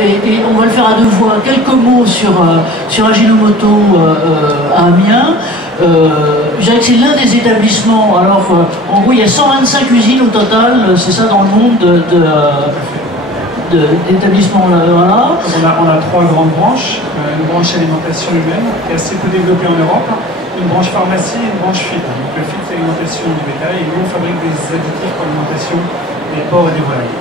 Et on va le faire à deux voix. Quelques mots sur Ajinomoto à Amiens. Je dirais que c'est l'un des établissements. Alors, en gros, il y a 125 usines au total, c'est ça dans le monde d'établissements. Voilà. On a trois grandes branches. Une branche alimentation humaine qui est assez peu développée en Europe, une branche pharmacie et une branche FIT. Donc le FIT, c'est l'alimentation du bétail, et nous on fabrique des additifs pour l'alimentation des porcs et des volailles.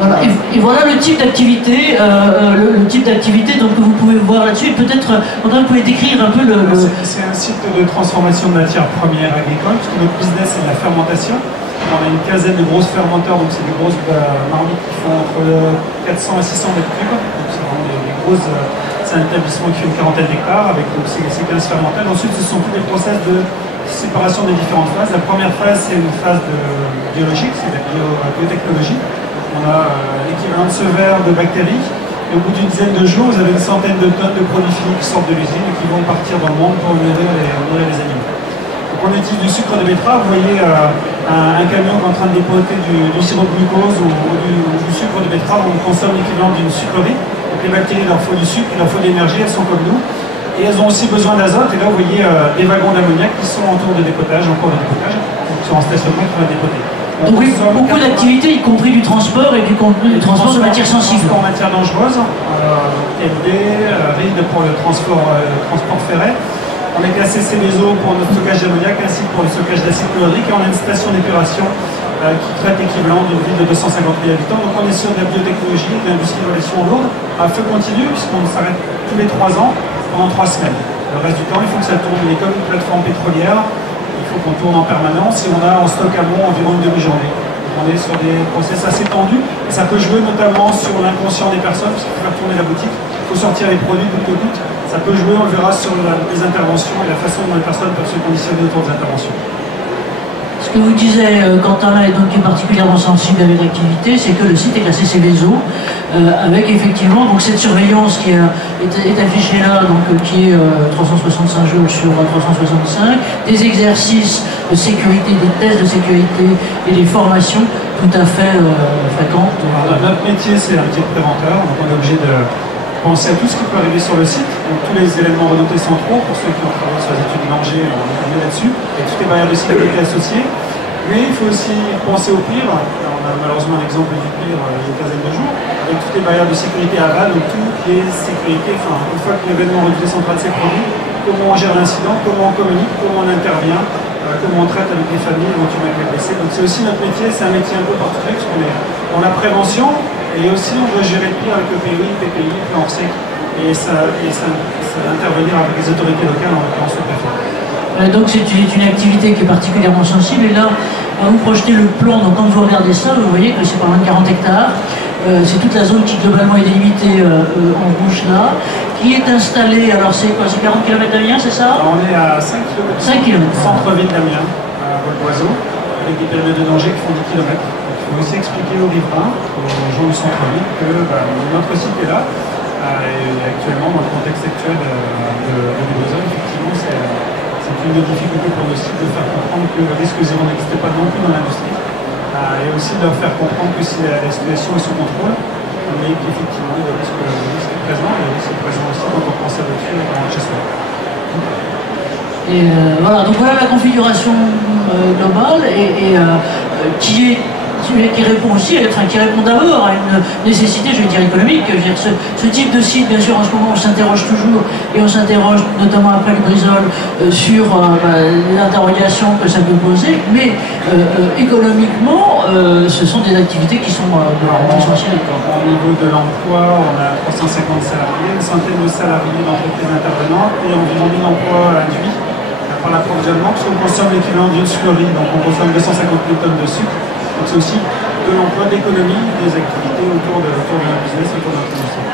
Voilà. Et voilà le type d'activité, donc que vous pouvez voir là-dessus. Peut-être, vous pouvez décrire un peu C'est un site de transformation de matières premières agricoles, parce que notre business c'est de la fermentation. On a une quinzaine de grosses fermenteurs, donc c'est des grosses marmites qui font entre 400 et 600 mètres cubes. Donc c'est vraiment des grosses. C'est un établissement qui fait une quarantaine d'hectares avec ces 15 fermenteurs. Ensuite, ce sont tous les process de séparation des différentes phases. La première phase, c'est une phase biologique, c'est la biotechnologie. On a l'équivalent de ce verre de bactéries. Et au bout d'une dizaine de jours, vous avez une centaine de tonnes de produits finis qui sortent de l'usine et qui vont partir dans le monde pour nourrir les animaux. Donc on utilise du sucre de betterave. Vous voyez un camion qui est en train de dépoter du sirop de glucose ou du sucre de betterave. On consomme l'équivalent d'une sucrerie. Donc les bactéries, il leur faut du sucre, il leur faut de l'énergie, elles sont comme nous. Et elles ont aussi besoin d'azote. Et là, vous voyez des wagons d'ammoniac qui sont en cours de dépotage, donc sur un stationnement qui va dépoter. Donc oui, beaucoup d'activités, y compris du transport et du transport de matières sensibles. En matière dangereuse, LD, RID pour le transport ferré. On est classé CDSO pour notre stockage d'ammoniac ainsi que pour le stockage d'acide chlorhydrique. Et on a une station d'épuration qui traite l'équivalent d'une ville de 250 000 habitants. Donc on est sur de la biotechnologie, de l'industrialisation lourde, à feu continu, puisqu'on s'arrête tous les 3 ans pendant 3 semaines. Le reste du temps, il faut que ça tourne. Il est comme une plateforme pétrolière. Il faut qu'on tourne en permanence et on a en stock amont environ une demi-journée. On est sur des process assez tendus et ça peut jouer notamment sur l'inconscient des personnes, parce qu'il faut faire tourner la boutique, il faut sortir les produits coûte que coûte. Ça peut jouer, on le verra, sur les interventions et la façon dont les personnes peuvent se conditionner autour des interventions. Ce que vous disait Quentin là, et donc qui est particulièrement sensible avec l'activité, c'est que le site est classé Céveso, avec effectivement donc cette surveillance qui est affichée là, donc qui est 365 jours sur 365, des exercices de sécurité, des tests de sécurité et des formations tout à fait fréquentes. Notre métier, c'est un métier de préventeur, donc on est obligé de penser à tout ce qui peut arriver sur le site, donc tous les éléments redondés centraux, pour ceux qui ont travaillé sur les études de danger, on est là-dessus, et toutes les barrières de sécurité associées. Mais il faut aussi penser au pire. On a malheureusement l'exemple du pire il y a une quinzaine de jours, avec toutes les barrières de sécurité aval, donc tout qui est sécurité, enfin, une fois que l'événement redondé central s'est produit, comment on gère l'incident, comment on communique, comment on intervient, comment on traite avec les familles, éventuellement avec les blessés. Donc c'est aussi notre métier, c'est un métier un peu particulier, parce qu'on est dans la prévention, et aussi on doit gérer le pire avec le PPI, plan ORSEC, et ça intervenir avec les autorités locales, en l'occurrence le préfet. Donc c'est une activité qui est particulièrement sensible, et là, quand vous projetez le plan, donc quand vous regardez ça, vous voyez que c'est pas loin de 40 hectares, c'est toute la zone qui globalement est délimitée en rouge là, qui est installée, alors c'est quoi, c'est 40 km d'Amiens, c'est ça? Alors on est à 5 km. 5 km. Centre-ville d'Amiens, à Vol-d'Oiseau, avec des périmètres de danger qui font 10 km. Donc, il faut aussi expliquer aux riverains, aux gens du centre-ville, que notre site est là, et actuellement, dans le contexte actuel de l'Oiseau, effectivement, c'est une difficulté pour le site de faire comprendre que le risque zéro n'existait pas non plus dans l'industrie, et aussi de leur faire comprendre que si la situation est sous contrôle, mais qu'effectivement le risque est présent, et le risque est présent aussi quand on pense à voiture et quand on rentre chez soi. Et voilà, donc voilà la configuration globale qui répond aussi, qui répond d'abord à une nécessité, je vais dire, économique. Je veux dire, ce type de site, bien sûr, en ce moment, on s'interroge toujours, et on s'interroge notamment après le Brisol sur l'interrogation que ça peut poser, mais économiquement, ce sont des activités qui sont essentielles. Au niveau de l'emploi, on a 350 salariés, une centaine de salariés d'entreprises intervenantes et environ 1000 emplois induits par l'approvisionnement, parce qu'on consomme l'équivalent d'une sucrerie, donc on consomme 250 000 tonnes de sucre. Donc c'est aussi de l'emploi, d'économie, des activités autour de notre business, autour de notre industrie.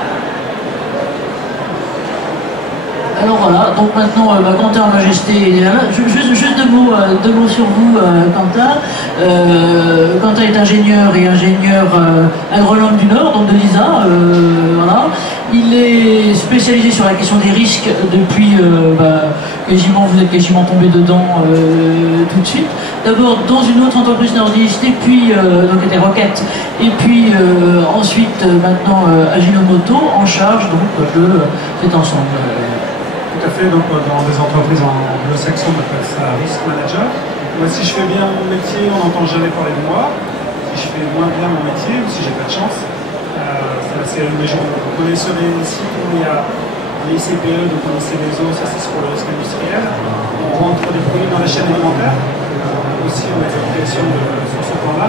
Alors voilà, donc maintenant Quentin en Majesté est là. Juste deux mots sur vous, Quentin. Quentin est ingénieur agronome du Nord, donc de l'ISA, voilà. Il est spécialisé sur la question des risques depuis quasiment, vous êtes quasiment tombé dedans tout de suite. D'abord dans une autre entreprise nordiste, et puis donc était Rocket, et puis ensuite maintenant Ajinomoto en charge donc de cet ensemble. Tout à fait, donc dans des entreprises anglo-saxonnes, on appelle ça risk manager. Moi, si je fais bien mon métier, on n'entend jamais parler de moi. Si je fais moins bien mon métier, ou si j'ai pas de chance, c'est une légende. Vous connaissez les sites où il y a les ICPE, donc on essaie les eaux, ça c'est pour le risque industriel. On rentre des produits dans la chaîne alimentaire. Aussi, on a des applications sur ce plan-là.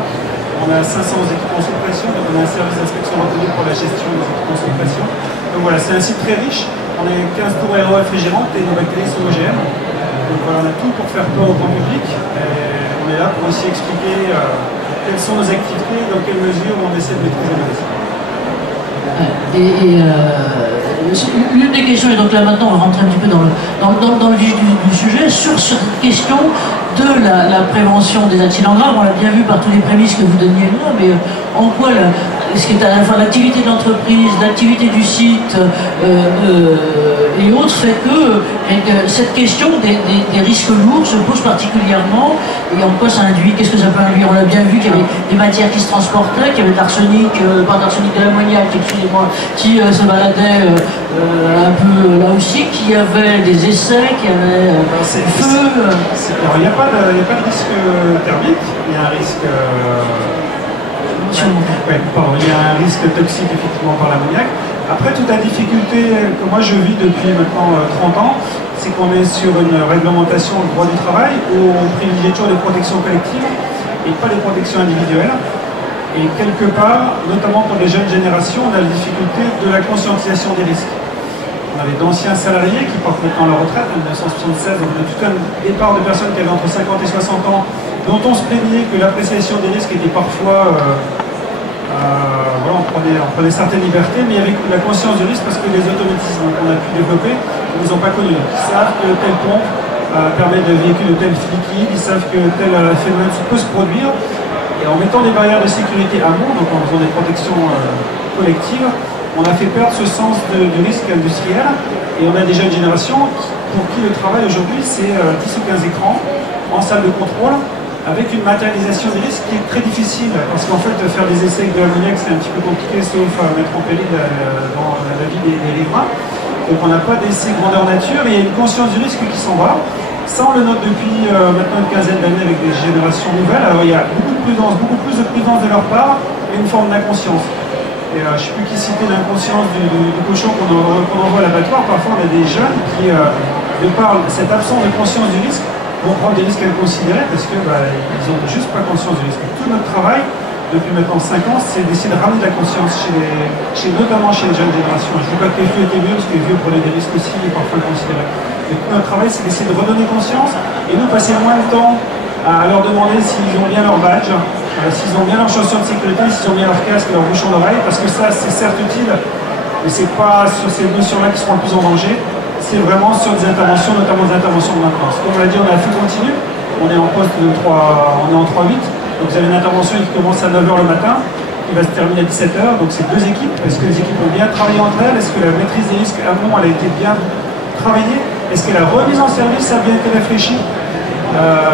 On a 500 équipements sous pression, donc on a un service d'inspection reconnu pour la gestion des équipements sous pression. Donc voilà, c'est un site très riche. On a 15 tours aéro réfrigérantes et nos bactéries sont OGM. Donc voilà, on a tout pour faire peur au grand public. Et on est là pour aussi expliquer quelles sont nos activités et dans quelle mesure on essaie de maîtriser le risque. L'une des questions, et donc là maintenant on va rentrer un petit peu dans le vif du sujet, sur cette question de la prévention des accidents graves. On l'a bien vu par tous les prémices que vous donniez là, mais en quoi ce qui est à la fois l'activité de l'entreprise, l'activité du site et autres fait que cette question des risques lourds se pose particulièrement, et en quoi ça induit, qu'est-ce que ça peut induire? On a bien vu qu'il y avait des matières qui se transportaient, qu'il y avait de l'arsenic, pas d'arsenic, de l'ammoniac, excusez-moi, qui se baladait un peu là aussi, qu'il y avait des essais, qu'il y avait du feu. Alors il n'y a pas de risque thermique, il y a un risque... il y a un risque toxique effectivement par l'ammoniac. Après, toute la difficulté que moi je vis depuis maintenant 30 ans, c'est qu'on est sur une réglementation du droit du travail où on privilégie toujours les protections collectives et pas les protections individuelles. Et quelque part, notamment pour les jeunes générations, on a la difficulté de la conscientisation des risques. On avait d'anciens salariés qui partent maintenant à la retraite en 1976, donc on a tout un départ de personnes qui avaient entre 50 et 60 ans, dont on se plaignait que l'appréciation des risques était parfois... voilà, on prenait certaines libertés, mais avec la conscience du risque parce que les automatismes qu'on a pu développer, ils ne les ont pas connus. Ils savent que tel pompe permet de véhiculer de tel liquide, ils savent que tel phénomène peut se produire. Et en mettant des barrières de sécurité amont, donc en faisant des protections collectives, on a fait perdre ce sens du risque industriel. Et on a des jeunes générations pour qui le travail aujourd'hui c'est 10 ou 15 écrans en salle de contrôle, avec une matérialisation des risques qui est très difficile, parce qu'en fait, faire des essais avec de l'ammoniac, c'est un petit peu compliqué, sauf à mettre en péril dans la vie des riverains. Donc on n'a pas d'essai grandeur nature, et il y a une conscience du risque qui s'en va. Ça, on le note depuis maintenant une quinzaine d'années avec des générations nouvelles. Alors il y a beaucoup plus de prudence de leur part, et une forme d'inconscience. Et je ne sais plus qui citait l'inconscience du cochon qu'on envoie à l'abattoir. Parfois, on a des jeunes qui, de par cette absence de conscience du risque, vont prendre des risques inconsidérés parce qu'ils n'ont juste pas conscience du risque. Tout notre travail, depuis maintenant 5 ans, c'est d'essayer de ramener de la conscience, notamment chez les jeunes générations. Je ne dis pas que les vieux étaient mieux, parce que les vieux prenaient des risques aussi, parfois inconsidérés. Mais tout notre travail, c'est d'essayer de redonner conscience et nous passer moins de temps à leur demander s'ils ont bien leur badge, s'ils ont bien leurs chaussures de sécurité, s'ils ont bien leur casque et leur bouchon d'oreille, parce que ça, c'est certes utile, mais c'est pas sur ces notions-là qui seront le plus en danger. C'est vraiment sur des interventions, notamment des interventions de maintenance. Comme on l'a dit, on a flux continu, on est en poste de 3, on est en 3-8, donc vous avez une intervention qui commence à 9h le matin, qui va se terminer à 17h, donc c'est 2 équipes. Est-ce que les équipes ont bien travaillé entre elles? Est-ce que la maîtrise des risques amont elle a été bien travaillée? Est-ce que la remise en service a bien été réfléchie?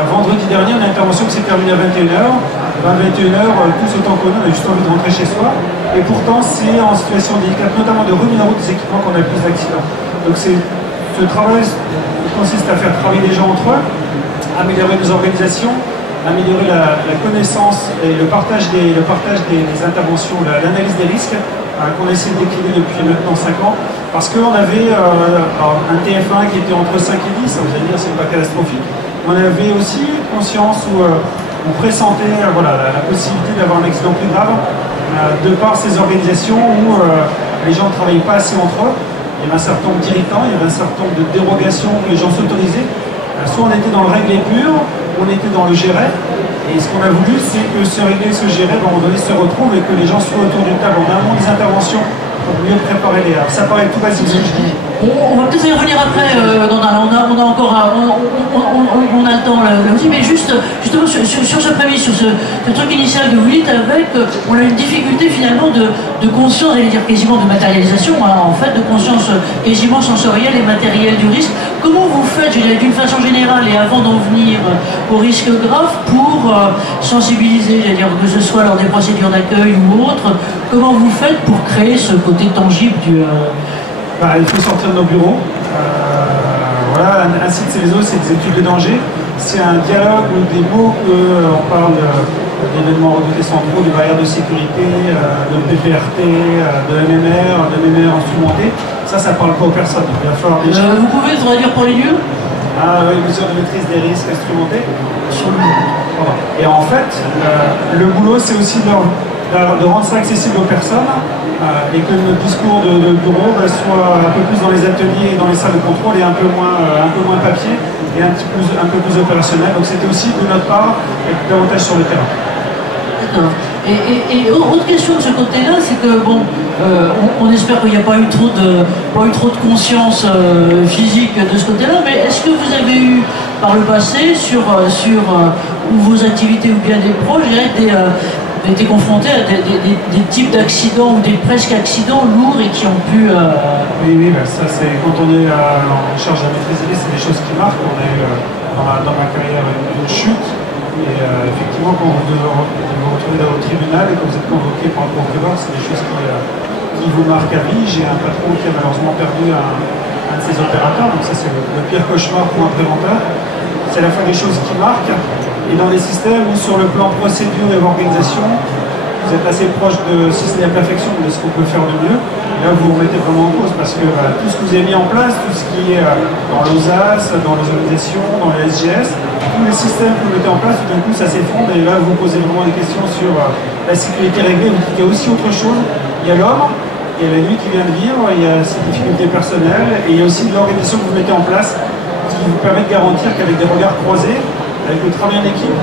Vendredi dernier, on a une intervention qui s'est terminée à 21h. À 21h, tous autant qu'on a juste envie de rentrer chez soi. Et pourtant, c'est en situation délicate, notamment de remise en route des équipements qu'on a le plus d'accidents. Donc ce travail consiste à faire travailler les gens entre eux, améliorer nos organisations, améliorer la connaissance et le partage des interventions, l'analyse des risques qu'on essaie de décliner depuis maintenant 5 ans. Parce qu'on avait un TF1 qui était entre 5 et 10, vous allez dire c'est pas catastrophique. On avait aussi conscience où on pressentait la possibilité d'avoir un accident plus grave de par ces organisations où les gens ne travaillaient pas assez entre eux. Il y avait un certain nombre d'irritants, il y avait un certain nombre de dérogations que les gens s'autorisaient. Soit on était dans le régler pur, ou on était dans le gérer. Et ce qu'on a voulu, c'est que ce régler et ce gérer, à un moment donné, se retrouvent et que les gens soient autour d'une table en amont des interventions pour mieux préparer les... Alors, ça paraît tout basique ce que je dis, On va peut-être y revenir après, on a encore on a le temps là aussi, mais justement sur ce prémisse, sur ce truc initial que vous dites avec, on a une difficulté finalement de conscience, j'allais dire quasiment de matérialisation, hein, en fait, de conscience quasiment sensorielle et matérielle du risque. Comment vous faites, je dirais d'une façon générale et avant d'en venir aux risques graves, pour sensibiliser, j'allais dire que ce soit lors des procédures d'accueil ou autres, comment vous faites pour créer ce côté tangible du... Il faut sortir de nos bureaux. Voilà, un site Céveso, c'est des études de danger. C'est un dialogue ou des mots qu'on parle d'événements redoutés centraux, de barrières de sécurité, de PPRT, de MMR instrumenté. Ça parle pas aux personnes. Il va falloir déjà... vous pouvez traduire pour les lieux? Ah oui, mesure de maîtrise des risques instrumentés. Et en fait, le boulot, c'est aussi de rendre ça accessible aux personnes. Et que notre discours de bureau soit un peu plus dans les ateliers et dans les salles de contrôle et un peu moins papier et un peu plus opérationnel. Donc c'était aussi de notre part être davantage sur le terrain. D'accord. Et autre question de ce côté-là, c'est que bon, on espère qu'il n'y a pas eu trop de conscience physique de ce côté-là, mais est-ce que vous avez eu par le passé sur vos activités ou bien des projets été confrontés à des types d'accidents ou des presque accidents lourds et qui ont pu... Oui, ça c'est quand on est en charge de la maîtrise des risques, c'est des choses qui marquent. On a eu dans ma carrière une chute et effectivement quand vous vous retrouvez au tribunal et que vous êtes convoqué par le procureur, c'est des choses qui vous marquent à vie. J'ai un patron qui a malheureusement perdu un de ses opérateurs, donc ça c'est le pire cauchemar pour un préventeur. C'est à la fois des choses qui marquent. Et dans des systèmes où sur le plan procédure et organisation, vous êtes assez proche de, si ce n'est la perfection, de ce qu'on peut faire de mieux, là vous vous remettez vraiment en cause parce que tout ce que vous avez mis en place, tout ce qui est dans l'OSAS, dans les organisations, dans les SGS, tous les systèmes que vous mettez en place, tout d'un coup ça s'effondre et là vous posez vraiment des questions sur la sécurité réglée. Vous dites qu'il y a aussi autre chose, il y a l'homme, il y a la nuit qui vient de vivre, il y a ses difficultés personnelles et il y a aussi l'organisation que vous mettez en place qui vous permet de garantir qu'avec des regards croisés, avec le travail en équipe,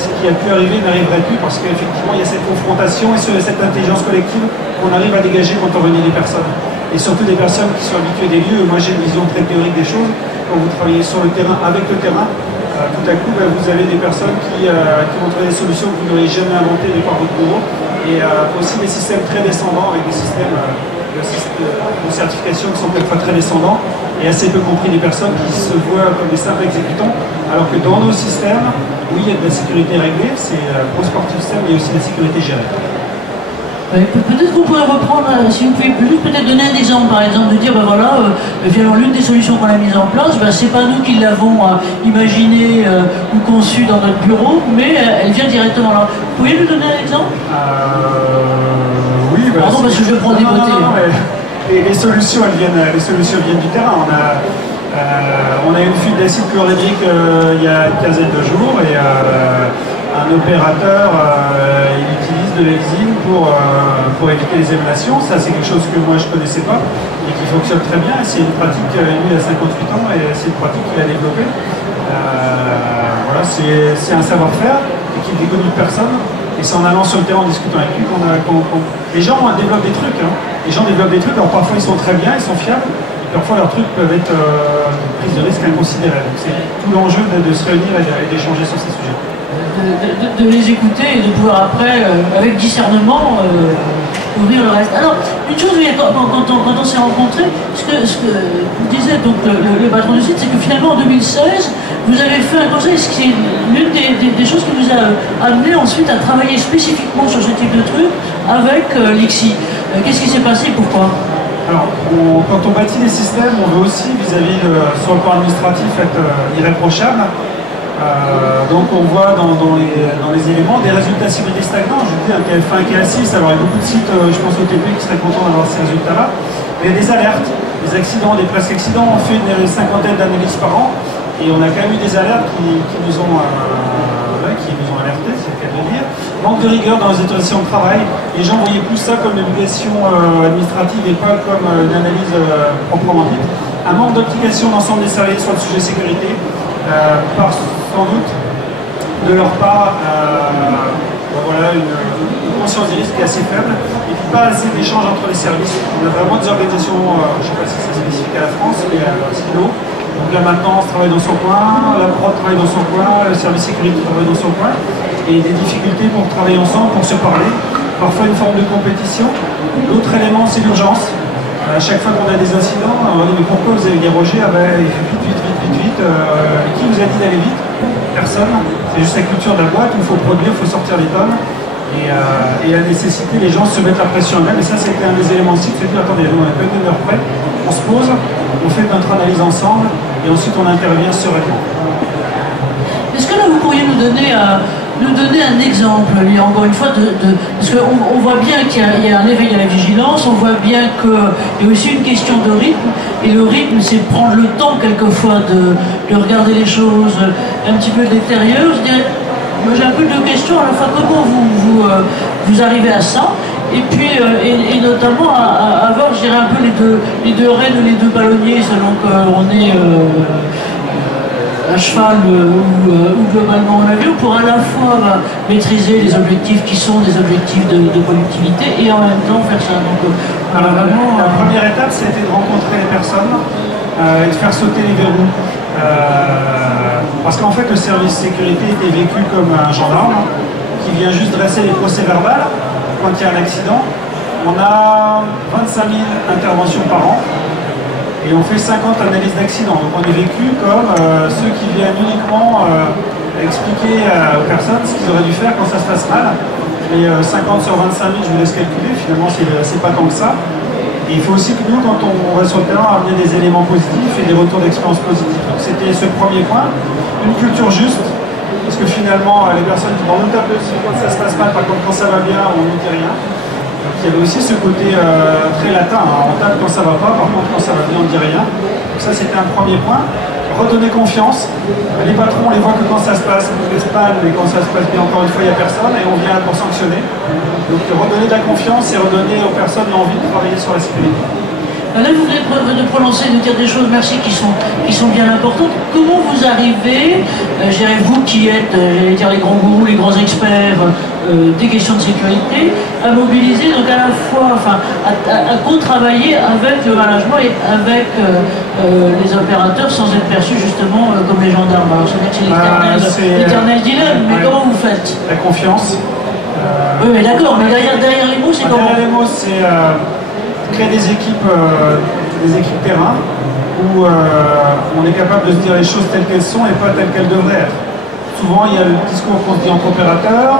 ce qui a pu arriver n'arriverait plus parce qu'effectivement il y a cette confrontation et cette intelligence collective qu'on arrive à dégager quand on réunit des personnes. Et surtout des personnes qui sont habituées des lieux. Moi j'ai une vision très théorique des choses. Quand vous travaillez sur le terrain, avec le terrain, tout à coup vous avez des personnes qui vont trouver des solutions que vous n'auriez jamais inventées par votre bureau. Et aussi des systèmes très descendants avec des systèmes de certification qui sont quelquefois très descendants et assez peu compris des personnes qui se voient comme des simples exécutants, alors que dans nos systèmes, oui, il y a de la sécurité réglée, c'est pour sportif système, mais il y a aussi de la sécurité gérée. Peut-être qu'on pourrait reprendre, si vous pouvez peut-être donner un exemple, par exemple, de dire, finalement, l'une des solutions qu'on a mises en place, c'est pas nous qui l'avons imaginée ou conçue dans notre bureau, mais elle vient directement là. Vous pouvez nous donner un exemple? Oui, pardon, parce que je prends des beautés. Les solutions, elles viennent du terrain. On a eu une fuite d'acide chlorhydrique il y a une quinzaine de jours et un opérateur il utilise de l'hexine pour éviter les émanations. Ça, c'est quelque chose que moi je ne connaissais pas et qui fonctionne très bien. C'est une pratique, lui, il a 58 ans et c'est une pratique qu'il a développée. Voilà, c'est un savoir-faire qui est déconnu de personne. Et c'est en allant sur le terrain, en discutant avec lui, les gens développent des trucs. Hein. Les gens développent des trucs, alors parfois ils sont très bien, ils sont fiables, et parfois leurs trucs peuvent être prise de risque inconsidérée. Donc c'est tout l'enjeu de se réunir et d'échanger sur ces sujets. De les écouter et de pouvoir après, avec discernement, ouvrir le reste. Alors, une chose, quand on s'est rencontrés, ce que disait donc le patron du site, c'est que finalement en 2016, vous avez fait un conseil, ce qui est l'une des choses qui vous a amené ensuite à travailler spécifiquement sur ce type de truc avec l'ICSI. Qu'est-ce qui s'est passé? Pourquoi? Alors, quand on bâtit des systèmes, on veut aussi, vis-à-vis sur le plan administratif, être irréprochable. Donc on voit dans les éléments des résultats sécurité stagnants. Je dis un KF1, KF6, alors il y a beaucoup de sites, je pense au TP, qui seraient contents d'avoir ces résultats-là. Mais il y a des alertes, des accidents, des presque accidents. On fait une cinquantaine d'analyses par an et on a quand même eu des alertes qui nous ont alertés, c'est le cas de le dire. Manque de rigueur dans les autorisations de travail. Les gens voyaient plus ça comme une obligation administrative et pas comme une analyse proprement dite. Un manque d'application d'ensemble des salariés sur le sujet sécurité. Par sans doute de leur part une conscience des risques qui est assez faible et qui pas assez d'échanges entre les services. On a vraiment des organisations, je ne sais pas si c'est spécifique à la France, mais à silo. Donc la maintenance travaille dans son coin, la prod travaille dans son coin, le service sécurité travaille dans son coin, et des difficultés pour travailler ensemble, pour se parler. Parfois une forme de compétition. L'autre élément, c'est l'urgence. À chaque fois qu'on a des incidents, on dit mais pourquoi vous avez dérogé? Ah ben, il fait vite. Qui vous a dit d'aller vite? Personne. C'est juste la culture de la boîte, il faut produire, il faut sortir les tonnes. Et à nécessité, les gens se mettent la pression eux-mêmes. Et ça, c'était un des éléments aussi. C'est de dire, attendez, on a pas une heure près, on se pose, on fait notre analyse ensemble, et ensuite on intervient sereinement. Est-ce que là, vous pourriez nous donner un exemple, encore une fois, parce qu'on voit bien qu'il y a un éveil à la vigilance, on voit bien qu'il y a aussi une question de rythme, et le rythme, c'est prendre le temps, quelquefois, de regarder les choses un petit peu de l'extérieur. Moi, j'ai un peu deux questions, à la fois, comment vous arrivez à ça, et puis, et notamment, à avoir, je dirais, un peu les deux reines ou les deux ballonniers, selon qu'on est à cheval ou globalement en avion, pour à la fois maîtriser les objectifs qui sont des objectifs de productivité et en même temps faire ça. Donc, vraiment, la première étape, c'était de rencontrer les personnes et de faire sauter les verrous. Parce qu'en fait, le service sécurité était vécu comme un gendarme qui vient juste dresser les procès-verbales quand il y a un accident. On a 25 000 interventions par an. Et on fait 50 analyses d'accidents. Donc on est vécu comme ceux qui viennent uniquement expliquer aux personnes ce qu'ils auraient dû faire quand ça se passe mal. Et 50 sur 25 000, je vous laisse calculer, finalement c'est pas tant que ça. Et il faut aussi que nous, quand on va sur le terrain, amener des éléments positifs et des retours d'expérience positifs. Donc c'était ce premier point, une culture juste, parce que finalement les personnes qui vont nous taper dessus quand ça se passe mal, par contre quand ça va bien, on ne dit rien. Il y avait aussi ce côté très latin, hein. On tape quand ça va pas, par contre quand ça va bien on ne dit rien. Donc ça c'était un premier point. Redonner confiance. Les patrons on les voit que quand ça se passe mal, mais quand ça se passe bien encore une fois il n'y a personne et on vient pour sanctionner. Donc redonner de la confiance et redonner aux personnes l'envie de travailler sur la sécurité. Là, vous venez de prononcer, de dire des choses, merci, qui sont bien importantes. Comment vous arrivez, je dirais vous qui êtes, j'allais dire les grands gourous, les grands experts des questions de sécurité, à mobiliser, donc à la fois, enfin, à co-travailler avec le management et avec les opérateurs sans être perçus justement comme les gendarmes. Alors, c'est l'éternel dilemme, mais comment vous faites? La confiance. Oui, mais d'accord, mais derrière les mots, c'est comment? Derrière les mots, c'est créer des équipes terrain où on est capable de se dire les choses telles qu'elles sont et pas telles qu'elles devraient être. Souvent, il y a le discours qu'on se dit entre opérateurs,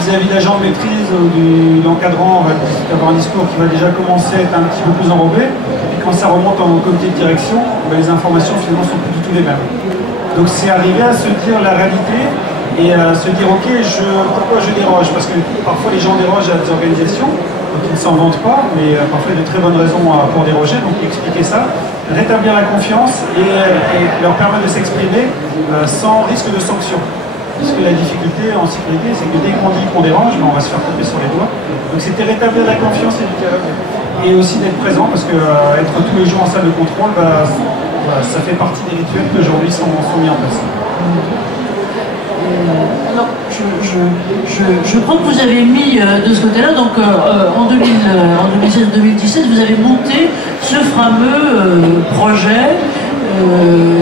vis-à-vis de l'agent de maîtrise ou de l'encadrant, on va avoir un discours qui va déjà commencer à être un petit peu plus enrobé. Et quand ça remonte en comité de direction, les informations finalement sont plus du tout les mêmes. Donc c'est arriver à se dire la réalité et à se dire ok, pourquoi je déroge? Parce que parfois les gens dérogent à des organisations. Donc ils ne s'en vantent pas, mais parfois il y a de très bonnes raisons pour déroger, donc expliquer ça, rétablir la confiance et leur permettre de s'exprimer sans risque de sanction. Parce que la difficulté en sécurité, c'est que dès qu'on dit qu'on dérange, on va se faire taper sur les doigts. Donc c'était rétablir la confiance et du dialogue. Et aussi d'être présent, parce que être tous les jours en salle de contrôle, ça fait partie des rituels qui aujourd'hui sont mis en place. Alors, je crois que vous avez mis de ce côté-là, donc en 2016-2017, vous avez monté ce fameux projet,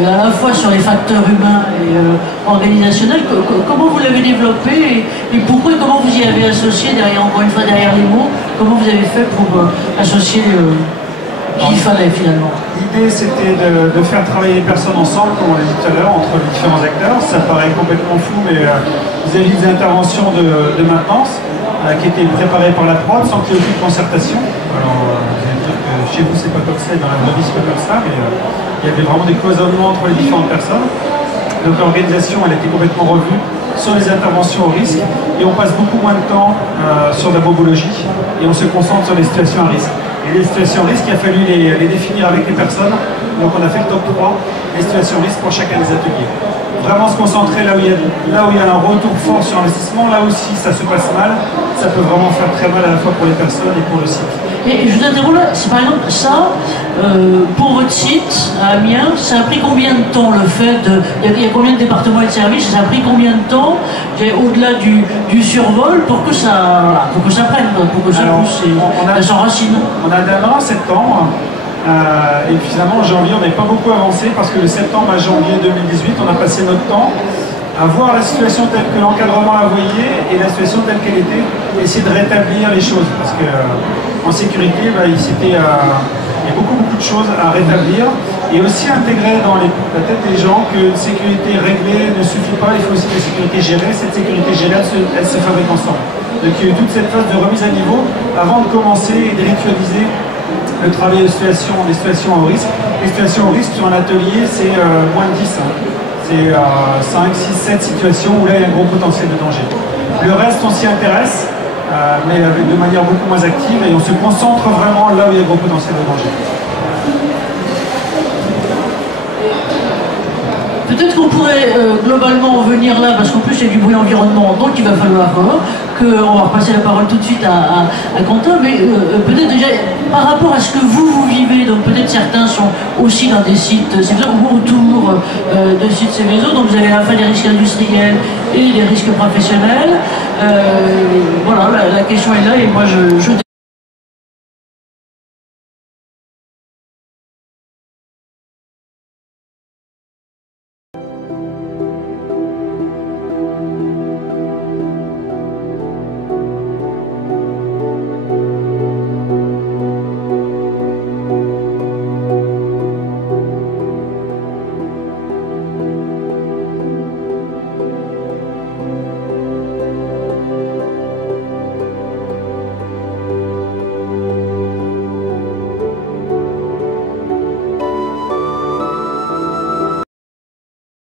à la fois sur les facteurs humains et organisationnels. Comment vous l'avez développé et pourquoi et comment vous y avez associé, encore une fois derrière les mots, comment vous avez fait pour associer qu'il fallait finalement? L'idée c'était de faire travailler les personnes ensemble, comme on l'a dit tout à l'heure, entre les différents acteurs. Ça paraît complètement fou, mais vis-à-vis des interventions de maintenance qui étaient préparées par la prod sans qu'il y ait aucune concertation. Alors, vous allez dire que chez vous c'est pas comme ça, dans la vraie vie c'est pas comme ça, mais il y avait vraiment des cloisonnements entre les différentes personnes. Donc l'organisation elle a été complètement revue sur les interventions au risque et on passe beaucoup moins de temps sur la bobologie et on se concentre sur les situations à risque. Et les situations risques, il a fallu les définir avec les personnes. Donc on a fait le top 3 des situations risques pour chacun des ateliers. Vraiment se concentrer là où il y a un retour fort sur investissement, là aussi ça se passe mal, ça peut vraiment faire très mal à la fois pour les personnes et pour le site. Et je vous interromps là, c'est par exemple ça, pour votre site à Amiens, ça a pris combien de temps le fait de... Il y a combien de départements et de services, ça a pris combien de temps, au-delà du survol, pour que ça, voilà, pour que ça prenne, pour que ça pousse et s'enracine? On a démarré en septembre, et finalement en janvier on n'avait pas beaucoup avancé, parce que de septembre à janvier 2018, on a passé notre temps à voir la situation telle que l'encadrement la voyait et la situation telle qu'elle était, et essayer de rétablir les choses. Parce que en sécurité, il y a beaucoup de choses à rétablir, et aussi intégrer dans la tête des gens que une sécurité réglée ne suffit pas, il faut aussi une sécurité gérée. Cette sécurité gérée, elle se fabrique ensemble. Donc il y a eu toute cette phase de remise à niveau avant de commencer et de ritualiser le travail des situations à haut risque. Les situations à haut risque sur un atelier, c'est moins de 10. C'est 5, 6, 7 situations où là il y a un gros potentiel de danger. Le reste, on s'y intéresse, mais de manière beaucoup moins active, et on se concentre vraiment là où il y a un gros potentiel de danger. Peut-être qu'on pourrait globalement en venir là, parce qu'en plus il y a du bruit environnement, donc il va falloir qu'on va repasser la parole tout de suite à Quentin, mais peut-être déjà par rapport à ce que vous vivez, donc peut-être certains sont aussi dans des sites Céveso ou autour de sites Céveso, donc vous avez à la fois des risques industriels et des risques professionnels. Voilà, la question est là, et moi je